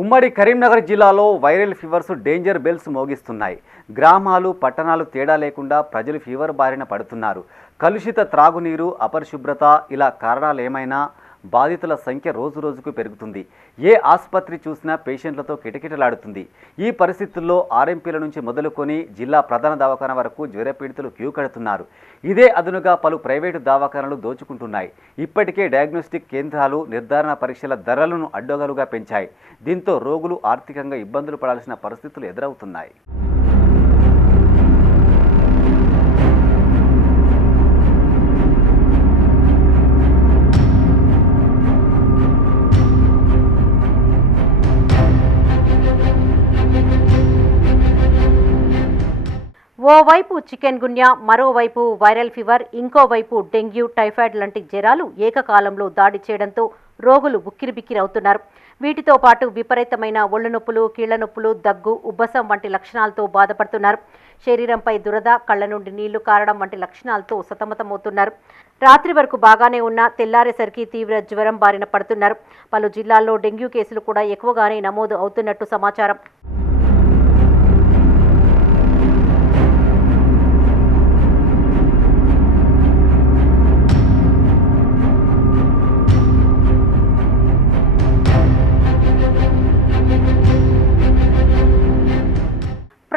ఉమ్మడి కరీంనగర్ జిల్లాలో viral fevers danger bells మోగిస్తున్నాయి. గ్రామాలు పట్టణాలు తేడా లేకుండా ప్రజలు ఫీవర్ బారిన పడుతున్నారు. కలుషిత త్రాగునీరు అపరిశుభ్రత ఇలా కారణాలు ఏమైనా బాధితుల సంఖ్య రోజు రోజుకు పెరుగుతుంది. ఏ ఆసుపత్రి చూసినా పేషెంట్లతో కిటకిటలాడుతుంది. ఈ పరిస్థితుల్లో ఆర్ఎంపీల నుంచి మొదలుకొని జిల్లా ప్రధాన దవాఖాన వరకు జ్వరపీడితులు క్యూ కడుతున్నారు. ఇదే అదునుగా పలు ప్రైవేటు దవాఖానలు దోచుకుంటున్నాయి. ఇప్పటికే డయాగ్నోస్టిక్ కేంద్రాలు నిర్ధారణ పరీక్షల ధరలను అడ్డగలుగా పెంచాయి. దీంతో రోగులు ఆర్థికంగా ఇబ్బందులు పడాల్సిన పరిస్థితులు ఎదురవుతున్నాయి. ఓవైపు చికెన్ గున్యా మరోవైపు వైరల్ ఫీవర్ ఇంకోవైపు డెంగ్యూ టైఫాయిడ్ లాంటి జ్వరాలు ఏకకాలంలో దాడి చేయడంతో రోగులు ఉక్కిరిబిక్కిరవుతున్నారు. వీటితో పాటు విపరీతమైన ఒళ్ళు నొప్పులు కీళ్ళ నొప్పులు దగ్గు ఉబ్బసం వంటి లక్షణాలతో బాధపడుతున్నారు. శరీరంపై దురద కళ్ళ నుండి నీళ్ళు కారడం వంటి లక్షణాలతో సతమతమవుతున్నారు. రాత్రి వరకు బాగానే ఉన్న తెల్లారేసరికి తీవ్ర జ్వరం బారిన పడుతున్నారు. పలు జిల్లాల్లో డెంగ్యూ కేసులు కూడా ఎక్కువగానే నమోదు అవుతున్నట్టు సమాచారం.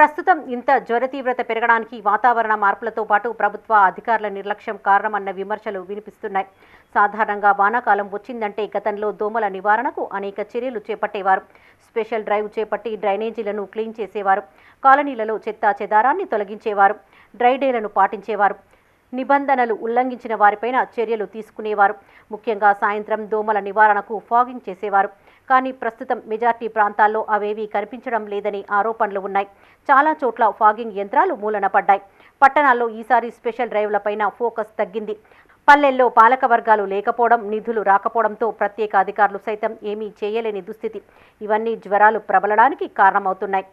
ప్రస్తుతం ఇంత జ్వర తీవ్రత పెరగడానికి వాతావరణ మార్పులతో పాటు ప్రభుత్వ అధికారుల నిర్లక్ష్యం కారణమన్న విమర్శలు వినిపిస్తున్నాయి. సాధారణంగా వానాకాలం వచ్చిందంటే గతంలో దోమల నివారణకు అనేక చర్యలు చేపట్టేవారు. స్పెషల్ డ్రైవ్ చేపట్టి డ్రైనేజీలను క్లీన్ చేసేవారు. కాలనీలలో చెత్తా చెదారాన్ని తొలగించేవారు. డ్రైడేలను పాటించేవారు. నిబంధనలు ఉల్లంఘించిన వారిపైన చర్యలు తీసుకునేవారు. ముఖ్యంగా సాయంత్రం దోమల నివారణకు ఫాగింగ్ చేసేవారు. కానీ ప్రస్తుతం మెజార్టీ ప్రాంతాల్లో అవేవీ కనిపించడం లేదని ఆరోపణలు ఉన్నాయి. చాలా చోట్ల ఫాగింగ్ యంత్రాలు మూలన పడ్డాయి. పట్టణాల్లో ఈసారి స్పెషల్ డ్రైవ్లపైన ఫోకస్ తగ్గింది. పల్లెల్లో పాలక వర్గాలు లేకపోవడం నిధులు రాకపోవడంతో ప్రత్యేక అధికారులు సైతం ఏమీ చేయలేని దుస్థితి. ఇవన్నీ జ్వరాలు ప్రబలడానికి కారణమవుతున్నాయి.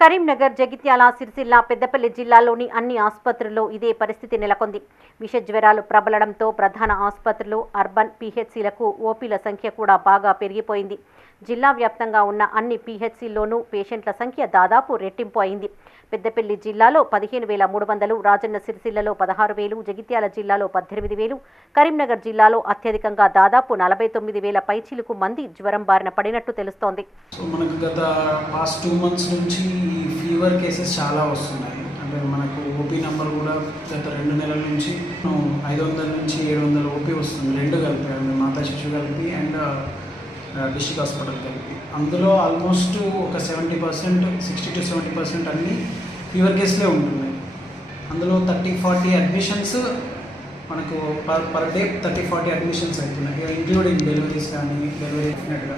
కరీంనగర్ జగిత్యాల సిరిసిల్ల పెద్దపల్లి జిల్లాలోని అన్ని ఆసుపత్రుల్లో ఇదే పరిస్థితి నెలకొంది. విష జ్వరాలు ప్రబలడంతో ప్రధాన ఆసుపత్రులు అర్బన్ పీహెచ్సీలకు ఓపీల సంఖ్య కూడా బాగా పెరిగిపోయింది. జిల్లా వ్యాప్తంగా ఉన్న అన్ని పీహెచ్సీల్లోనూ పేషెంట్ల సంఖ్య దాదాపు రెట్టింపు అయింది. పెద్దపల్లి జిల్లాలో పదిహేను వేల మూడు వందలు రాజన్న సిరిసిల్లలో పదహారు వేలు జగిత్యాల జిల్లాలో పద్దెనిమిది వేలు కరీంనగర్ జిల్లాలో అత్యధికంగా దాదాపు నలభై తొమ్మిది వేల పైచిలుకు మంది జ్వరం బారిన పడినట్టు తెలుస్తోంది. మనకు గత పాస్ట్ టూ మంత్స్ నుంచి ఫీవర్ కేసెస్ చాలా వస్తున్నాయి. అంటే మనకు ఓపీ నెంబర్ కూడా గత రెండు నెలల నుంచి ఐదు వందల నుంచి ఏడు వందల ఓపీ వస్తుంది. రెండు కలిపి మాతా శిశు కలిపి అండ్ డిస్ట్రిక్ట్ హాస్పిటల్ కలిపి అందులో ఆల్మోస్ట్ ఒక seventy percent sixty to seventy percent అన్ని ఫీవర్ కేసులే ఉంటున్నాయి. అందులో థర్టీ ఫార్టీ అడ్మిషన్స్ మనకు per per day thirty forty admissions అవుతున్నాయి ఇంక్లూడింగ్ డెలివరీస్ కానీ డెలివరీ అయినట్టుగా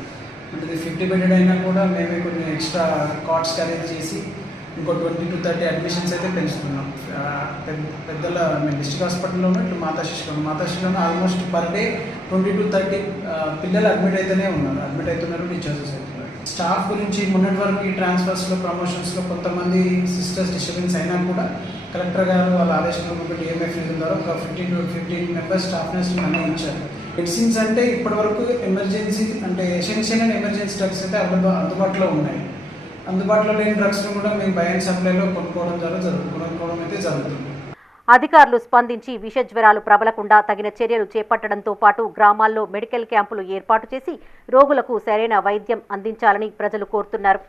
అంటే ఫిఫ్టీ బెడెడ్ అయినా కూడా మేమే కొన్ని ఎక్స్ట్రా కార్డ్స్ క్యారేజ్ చేసి ఇంకో ట్వంటీ టు థర్టీ అడ్మిషన్స్ అయితే పెంచుతున్నాం. పెద్ద పెద్దల మేము డిస్ట్రిక్ట్ హాస్పిటల్లోనూ ఇట్లా మాతా శిశువులో మాతా almost per day twenty to thirty పిల్లలు అడ్మిట్ అయితేనే ఉన్నారు. అడ్మిట్ అవుతున్నారు టీచర్స్ అవుతున్నారు. స్టాఫ్ గురించి మొన్నటి వరకు ఈ ట్రాన్స్ఫర్స్లో ప్రమోషన్స్లో కొంతమంది సిస్టర్స్ డిస్టర్బెన్స్ అయినా కూడా కలెక్టర్ గారు వాళ్ళ ఆదేశంలో ఒక డిఎంఎఫ్ ద్వారా ఒక fifteen to fifteen members staff nurse నిర్ణయించారు మెడిసిన్స్ అంటే ఇప్పటివరకు ఎమర్జెన్సీ అంటే ఎసెన్షియల్ అండ్ ఎమర్జెన్సీ డ్రగ్స్ అయితే అందుబా అందుబాటులో ఉన్నాయి. అందుబాటులో లేని డ్రగ్స్ను కూడా మేము బయన్ సప్లైలో కొనుక్కోవడం ద్వారా జరుగుతుంది కొనుక్కోవడం అయితే జరుగుతుంది. అధికారులు స్పందించి విష జ్వరాలు ప్రబలకుండా తగిన చర్యలు చేపట్టడంతో పాటు గ్రామాల్లో మెడికల్ క్యాంపులు ఏర్పాటు చేసి రోగులకు సరైన వైద్యం అందించాలని ప్రజలు కోరుతున్నారు.